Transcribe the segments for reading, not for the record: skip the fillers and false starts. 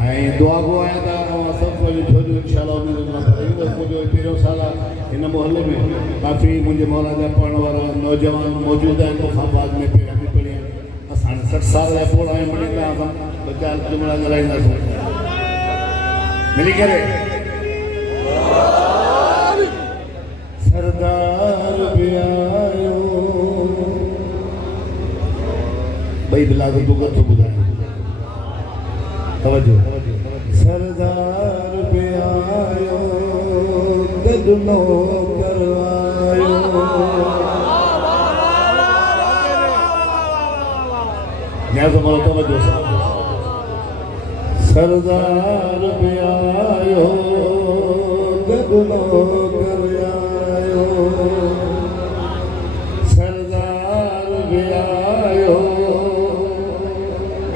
ऐं दुआ को आया था सब छोड़ो इंशाल्लाह मुझे पहिरियों साल इन मोहल्ले में काफ़ी मुझे मौला जा पढ़ने वाला नौजवान मौजूद हैं मुसाफात में पहिरियां बि पढ़ी असां 60 साल लाइ पोइ आहियूं मिली था बचा जुमला ॻाल्हाईंदासीं मिली करे सरदार भी आयो भाई बिलाग तू कथो ॿुधाए तवज्जो सरदार भी आयो गदनो करवायो न्याज़ मौला तवज्जो सरदार भी आयो गदनो करवायो सरदार भी आयो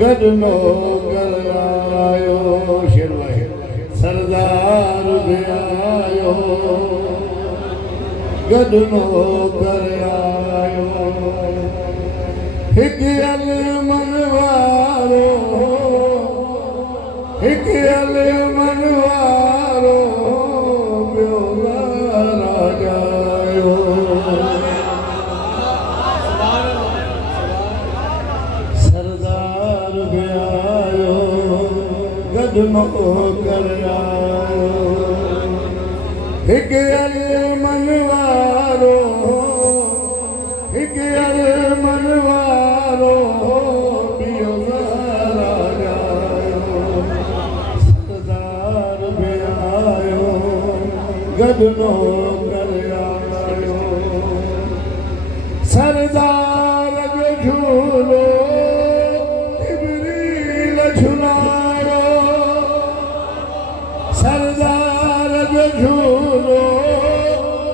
गदनो करवायो शेरवाए सरदार भी आयो गदनो करवायो हिक अल मनवारो हिक अल मनवारो ॿियो राजायो सरदार भी आयो गदनो करवायो हिक अल मनवारो हिक अल मनवारो ॿियो राजायो सरदार भी आयो गदनो करवायो सरदार जो झूलो जिब्रील झुलायो सरदार जो झूलो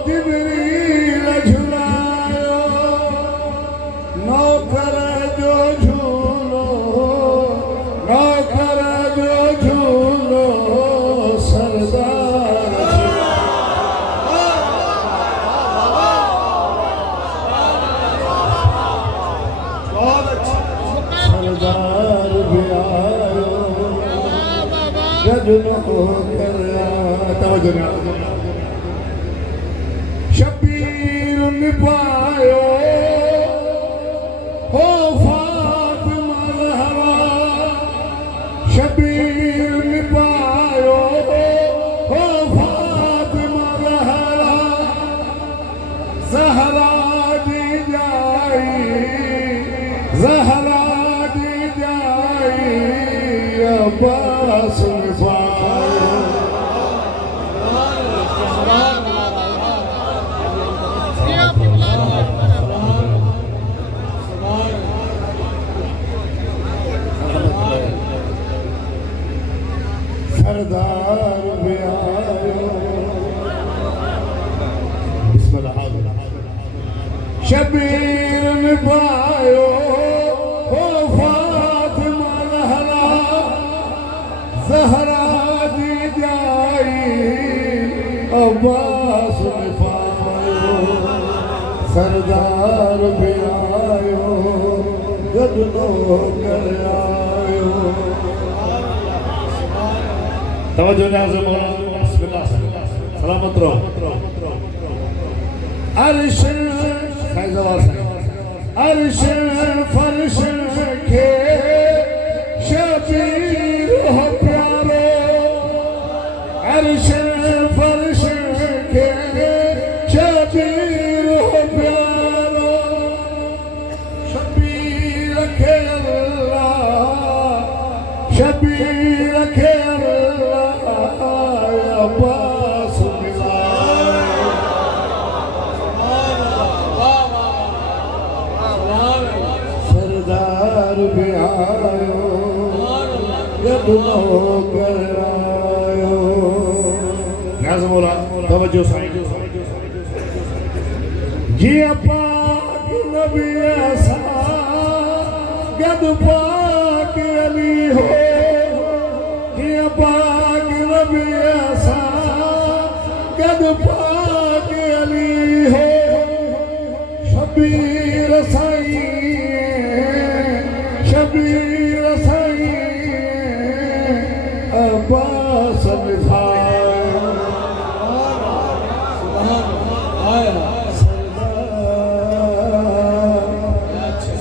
जिब्रील झुलायो नौकर जो झूलो नौकर जो झूलो सरदार सरदार भी आयो गदनो करवायो शबीर ने पायो हो फातिमा लहरा शबीर ने पायो हो फातिमा लहरा ज़हरा दी जाई ज़हरा दी जाई अब्बास ने पायो सरदार भी आयो बिस्मिल्लाह शबीर ने पायो हो फातिमा लहरा ज़हरा दी जाई अब्बास ने पायो सरदार भी आयो गदनो करवायो तवज्जो न्याज़ मौला बिस्मिल्लाह सलामत रहो अर्श फैज़ाबाद अर्श फर्श के शबीर हो प्यारो अर्श फर्श के शबीर हो प्यारो शबीर के अल्लाह शबीर के अब्बास सरदार भी आयो गदनो करवायो न्याज़ मौला तवज्जो साईं जिया पाक नबी असा गद पाक अली हो जिया पाक नबी असा गद पाक अली हो शबीर साईं शबीर साईं अब्बास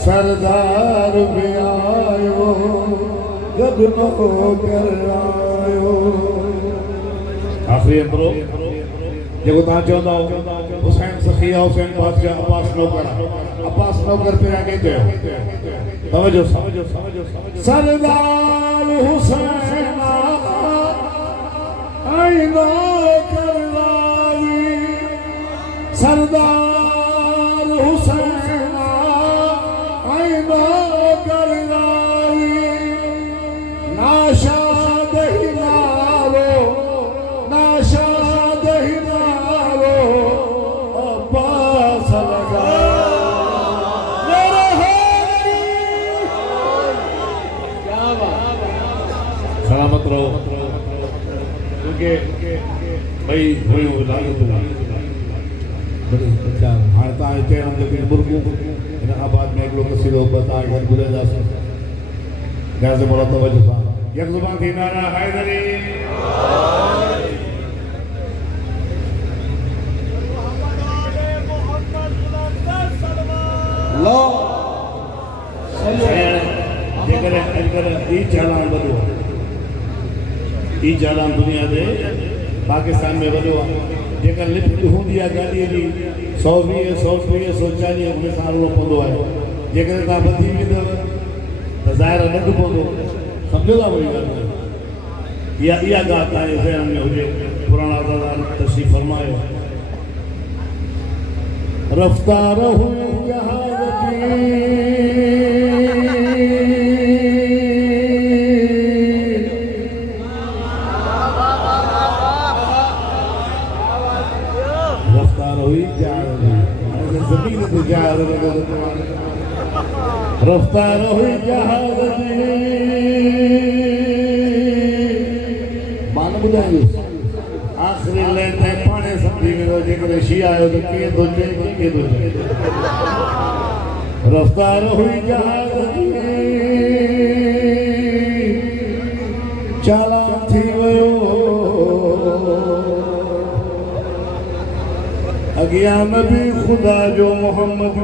सरदार भी आयो गगनो कर आयो। आखिरी अंदरो जेको तव्हां चवंदा हुसैन सखिया हुसैन बादशाह अब्बास नौकर पे आगे चयो तवजो सरदार हुसैन आई नौकर लाई सरदार हुसैन आई नौकर लाई नाशाद ही नारो नाशाद ही नारो अब्बास लगा सलामत रहो क्योंकि भाई हुयूं लागत हाणे तव्हां हिते जेके बुर्गूं हिन खां बाद में हिकिड़ो कसीदो तव्हां घर ॿुधाईंदासीं न्याज़ मोला तवजो सां यकज़ुबान थी नारा हैदरी जेकर अॼुकल्ह ई चालान वॾो ई चालान दुनिया जे पाकिस्तान में वॾो आहे जेकर लिफ्ट हूंदी आहे गाॾीअ जी 120 130 140 में सां हलिणो पवंदो आहे जेकर तव्हां वधी वेंदव त ज़ाहिर न पवंदो सम्झो था वरी ॻाल्हि इहा ॻाल्हि तव्हांजे ज़हन में हुजे पुराणा दादा तशरीफ़ फरमायो रफ़्तार हुई जहाज़ जी रफ्तार हुई जहाज मान ॿुधाईंदुसि आख़िरी लाइन ताईं पाणे सम्झी वेंदो जेकॾहिं शी आयो त कीअं थो चए कीअं थो चए रफ्तार हुई जहाज चालान थी वियो अॻियां नबी ख़ुदा जो मोहम्मद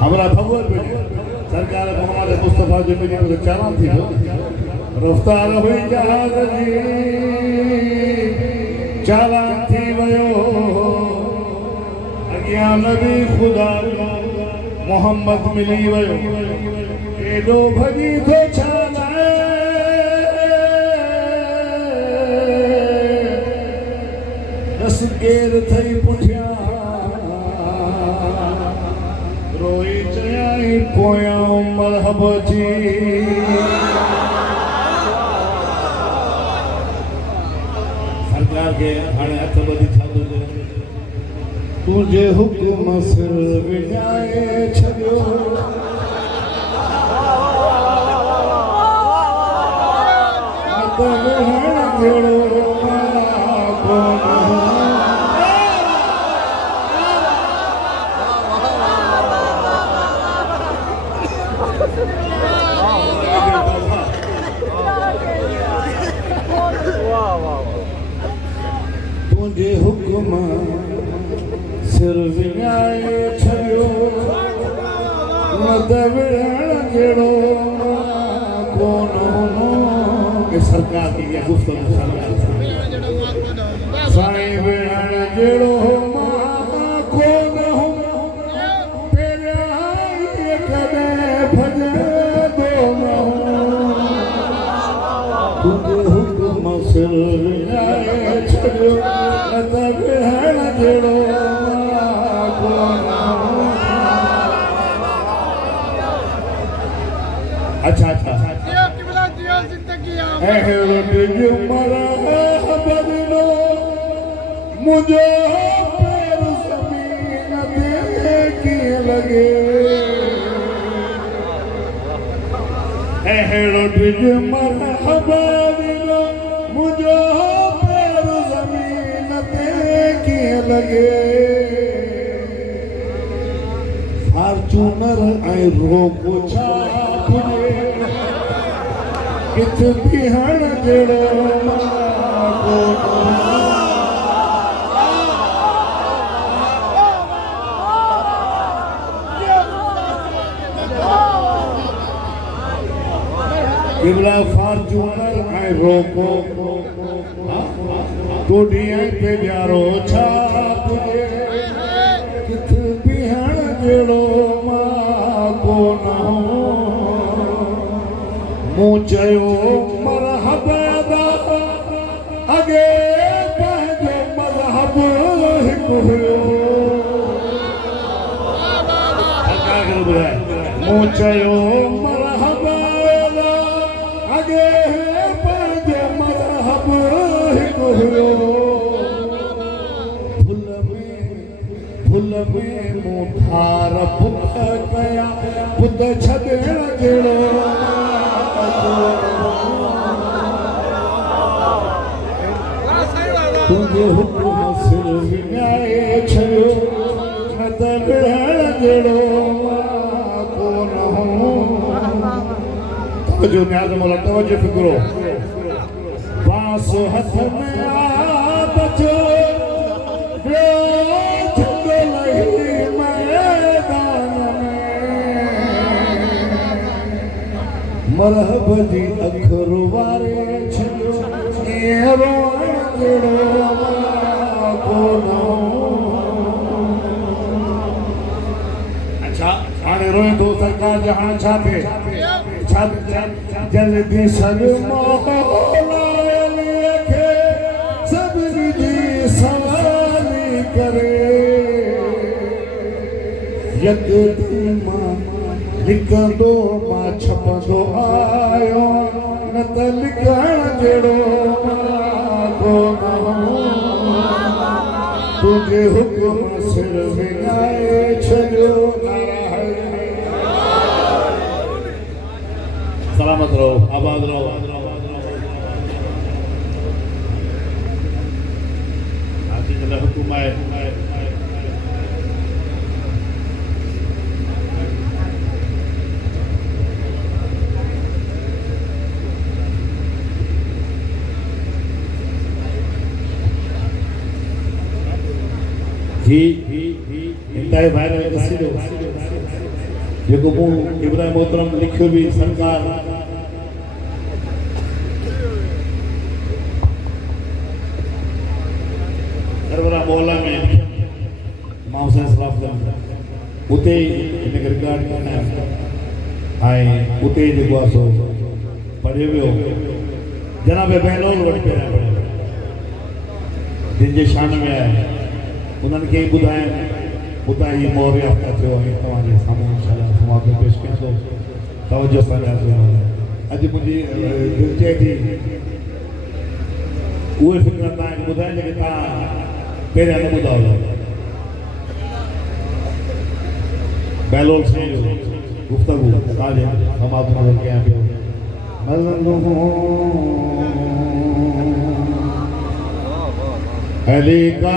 हमारा भगवान सरकार मोहम्मद मुस्तफ़ा जो मिली चालान थी वियो रफ़्तार हुई जहाज जी चालान थी वियो अॻियां नबी ख़ुदा मोहम्मद मिली वियो एॾो भॼी थो छा केर थई पुठिया रोई चयाई पोयां मरहब जी सरकार के हाणे हथ ॿधी छा थो चए तुंहिंजे हुकुम सिर विञाए छॾियो तुंहिंजे हुकुम सिर विञाए छॾियो न त विढ़ण जहिड़ो कोन सरकार की गुफ़्तगू सरकार साईं विढ़ण जहिड़ो कोन पहिरियां कॾहिं भॼंदो न तुंहिंजे हुकुम सिर विञाए छॾियो न त विढ़ण जहिड़ो कोन अच्छा अच्छा मुझे पैर ज़मीन ते कीअं लॻे अहिड़ो ॾिज मरहबा ॾिनो मुंहिंजो पैर ज़मीन ते कीअं लॻे फॉर्चूनर ऐं रोको छा पुॼे किथ बिहण जड़ो मां किबला फॉर्च्यूनर ऐं रोको तोड़ी ऐं पे प्यारो छा तुझे किथ बिहण जड़ो मां कोन मूं चयो मरहब अॻे पंहिंजो मज़हब हिकु हुयो मूं चयो मरहब अॻे पंहिंजो मज़हब हिकु हुयो फुल में मूं ठार पुत कया पुत छॾण जहिड़ो तुंहिंजे हुकुम सिर विञाए छॾियो न त विढ़ण जहिड़ो कोन तवजो न्याज़ मौला तवजो फिक्रो बांस हथ में आ बचो मैदान में मरहब जी अखर वारे छॾियो अच्छा हाणे रोए थो सरकार जो हाणे छा थिए जल्दी सर मौलाए खे सब्र जी सवाली करे यकदम लिखंदो मां छपंदो आयो न त लिखण जहिड़ो तुझे हुकुम सिर विञाए छॾियो सलामत रहो आबाद रहो हुकुम आहे इंतहाई वायरल कसीदो जेको मूं इब्राहिम मोहतरम लिखियो बि सरकार सरवरा मोहल्ला में इमाम हुसैन सलाम उते हिन खे रिकॉर्ड करणु ऐं उते जेको आहे सो पढ़ियो वियो जनाब बहलोल वटि पहिरियां पढ़ियो जिन जे शान में आहे उन्हनि खे ॿुधाइनि उतां ई मोहर याफ़्ता थियो ऐं तव्हांजे साम्हूं इंशाअल्लाह समाप्त पेश कंदो तवजो सां अॼु मुंहिंजी दिलि चए थी उहे फ़िक्र तव्हांखे ॿुधाइनि जेके तव्हां पहिरियां न ॿुधा हुआ बहलोल साईं जो गुफ़्तगू तव्हांजे समाप्त कयां पियो अली का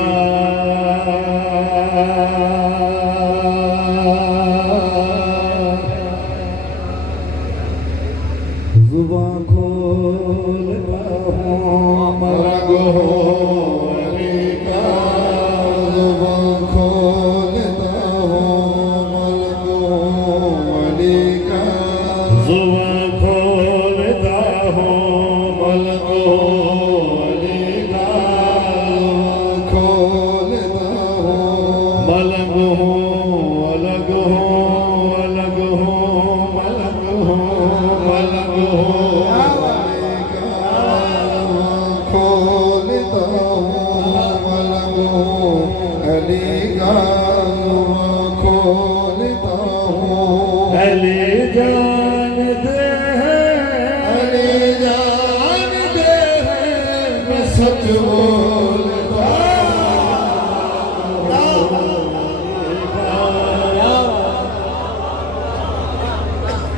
जुबान खोलता हूँ मरगो अली का जुबान खोलता हूँ मरगो अली का जुबान खोलता हूँ मरगो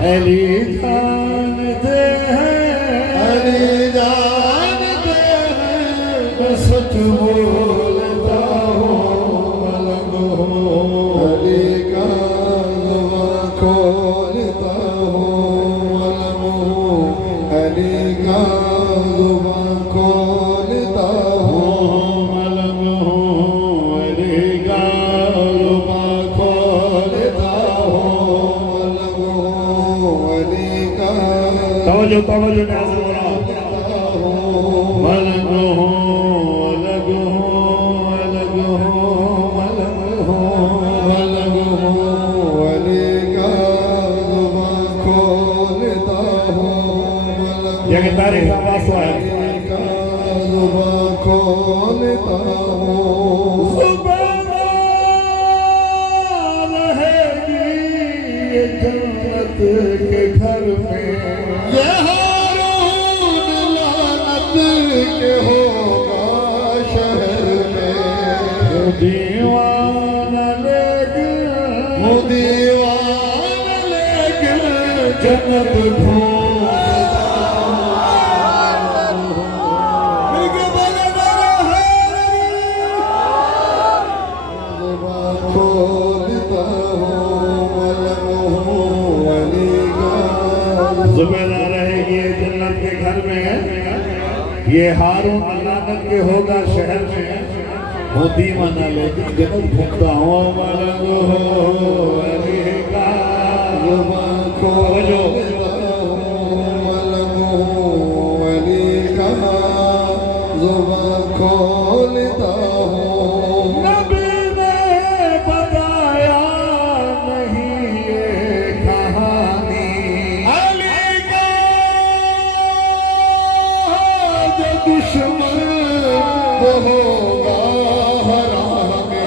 अली जानते हैं अली जानते हैं मैं सच बोलता हूँ अली का जुबान खोलता हूँ अली का जुबान खोलता हूँ, मलंग हूँ अली का जुबान खोलता हूँ, मलंग हूँ अली का तवज्जो तवज्जो ध्यान से बोलो, मलंग हूँ अलग हूँ अलग हूँ मलंग हूँ मलंग हूँ अली का जुबान खोलता हूँ, मलंग ये कि तारीख का वास्ता है अली का जुबान खोलता हूँ। रहेगी ये जन्नत के घर में, ये हारून लानत के होगा शहर में, दीवाना लेकिन वो दीवाना लेकिन जन्नत ढूंढता जुबान खोलता हूँ, मलंग हूँ अली का जुबैदा रहेगी ये जन्नत के घर में, ये हारून लानत के होगा शहर में, वो दीवाना लेकिन जन्नत ढूंढता हूँ, मलंग हो अली का जुबान खोलता हूँ, मलंग हूँ अली का जुबान खोलता हूँ। नबी ने बताया नहीं ये कहानी, अली का जो दुश्मन वो होगा हरामी,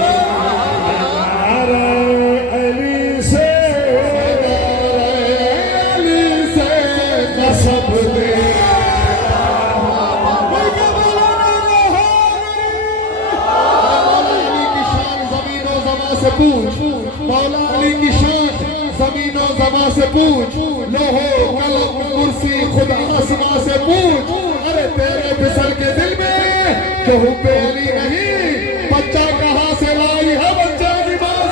अरे अली से अली से नसब दे से पूछ, मौला अली की शान जमीनों जमा से पूछ, लोहो कलम कुर्सी खुद आसमां से पूछ। अरे तेरे फिसल के दिल में जो हुब्बे अली नहीं, बच्चा कहाँ से लाई है बच्चे की बात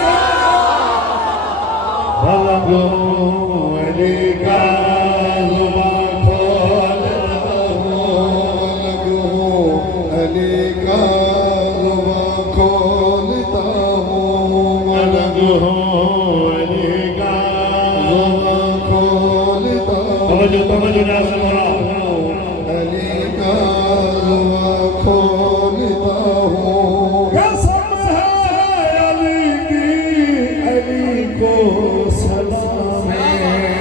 मलंग हूँ अली का जुबान खोलता हूँ, अली का जुबान खोलता हूँ, मलंग हूँ अली का जुबान खोलता तवज्जो तवज्जो ध्यान से बोलो, अली का जुबान खोलता हूँ। कसम है अली की अली को सलाम है,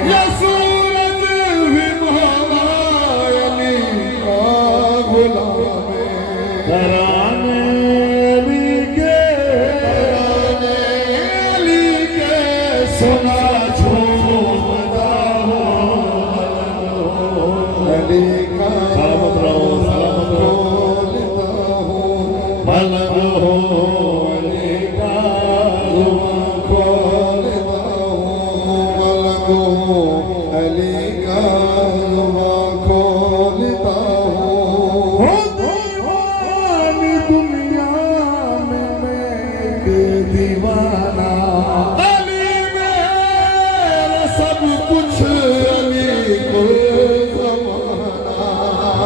ये सूरज भी मौला अली का गुलाम है, तराने अली के तराने अली के सुना झूमता हूँ, अली का सलामत रहो सलामत रहो, खोलता हूँ, मलंग हूँ अली का जुबान खोलता हूँ, मलंग हूँ अली का जुबान खोलता हूँ। हो दीवानी दुनिया में मैं एक दीवाना, अली मेरा सब कुछ अली को ज़माना,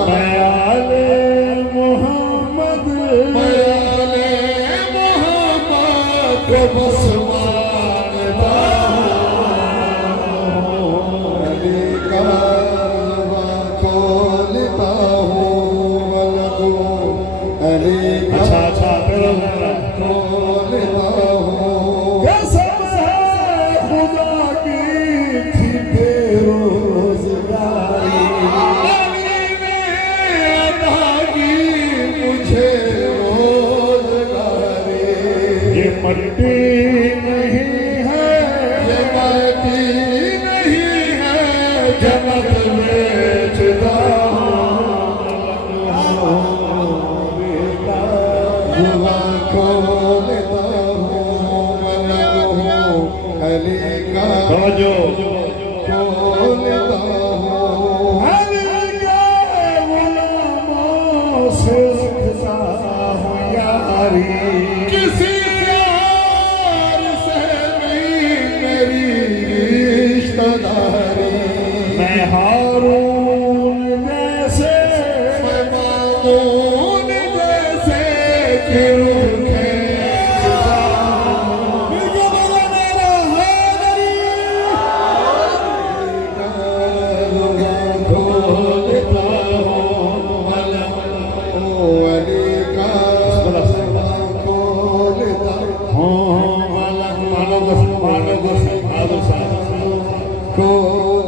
दयाले मोहम्मद मयाले मोहम्मद को बस मानता हूँ, अली का जुबान खोलता हूँ, मलंग हूँ अली का अच्छा अच्छा पेरो जरा खोलता हूँ। कसम है खुदा की थी बेरोजगारी, अली ने अदा की मुझे रोज़गारी, ये मट्टी नहीं है ये माटी नहीं है जन्नत बेचता जुबान खोलता हूँ, मलंग हूँ अली का तवज्जो खोलता हूँ। अली के गुलामों से सीखता हूँ यारी, किसी यार से नहीं मेरी रिश्तेदारी, मैं हारून जैसे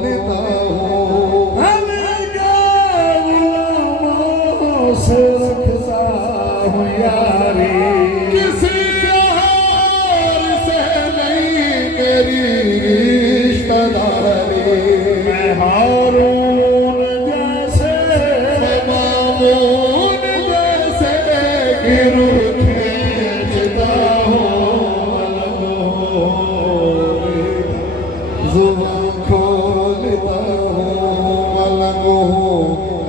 लेता हूँ से रखता हूँ यारी किसी और से नहीं मेरी रिश्तेदारी मैं हारून जैसे मामून जैसे गिरू खींचता हूँ जुबान खोलता हूँ अलग हूँ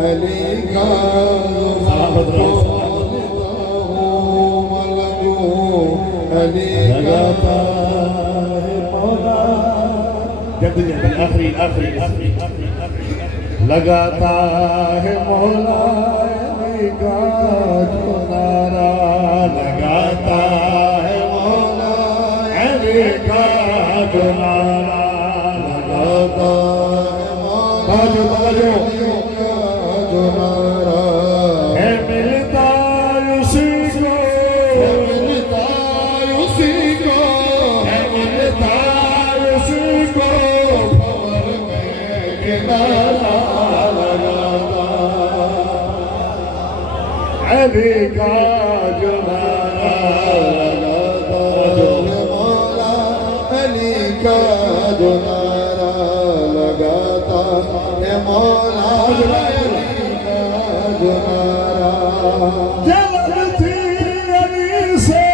अली का लगाता है मौला जल्दी जल्दी आखिरी आखिरी आखिरी लगाता है मौला अली का जो नारा लगाता है मौला अली का जो नारा लगाता है मौला जो नारा है मिलता उसी को मिलता उसी को है मिलता उसी को खबर में किनारा लगाता अली का जो नारा लगाता जो मौला अली का जो नारा लगाता है मौला अली का जो नारा जलती अली से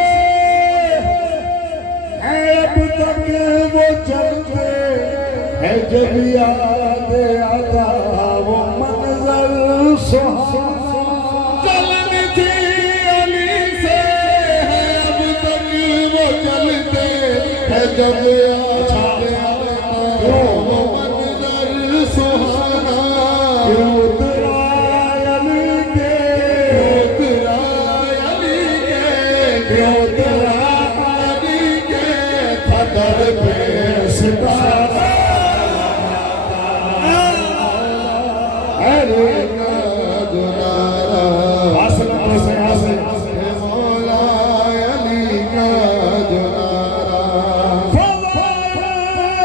है अब तक वो चलते है जब याद आता वो मंजर सुहाना चलती अली से है अब तक वो चलते है जब याद आता वो मंजर सुहाना उतरा अली के उतरा अली के खतर पे सितारा अली का जो नारा हासिल से हासिल है मौला अली का जो नारा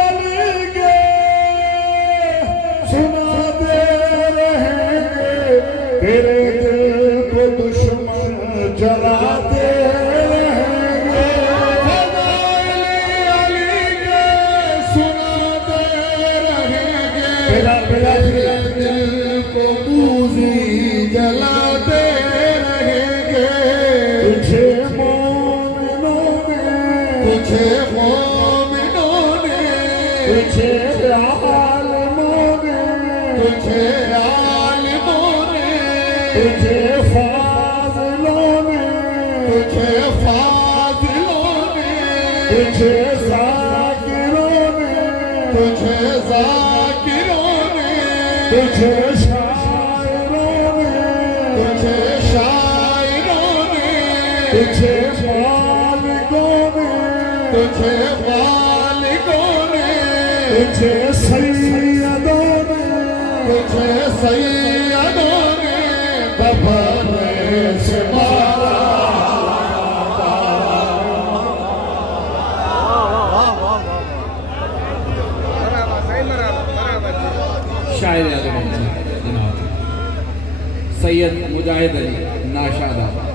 अली के सुनाते रहेंगे तेरे दिल को दुश्मन जलाते रहेंगे अली के सुनाते रहेंगे बिला बिला बिला दिल को बूज़ी जलाते रहेंगे तुझे मोमिनों ने तुझे मोमिनों ने तुझे आलिमों ने तुझे आलिमों ने तुझे फाज़िलों ने तुझे फाज़िलों ने तुझे ज़ाकिरों ने तुझे ज़ाकिरों ने तुझे शायरों ने तुझे शायरों ने तुझे मालिकों ने तुझे मालिकों ने तुझे सैयदों ने तुझे सैयदों ने दफने से मारा शायर आजम जनाब सैयद मुजाहिद अली नाशादा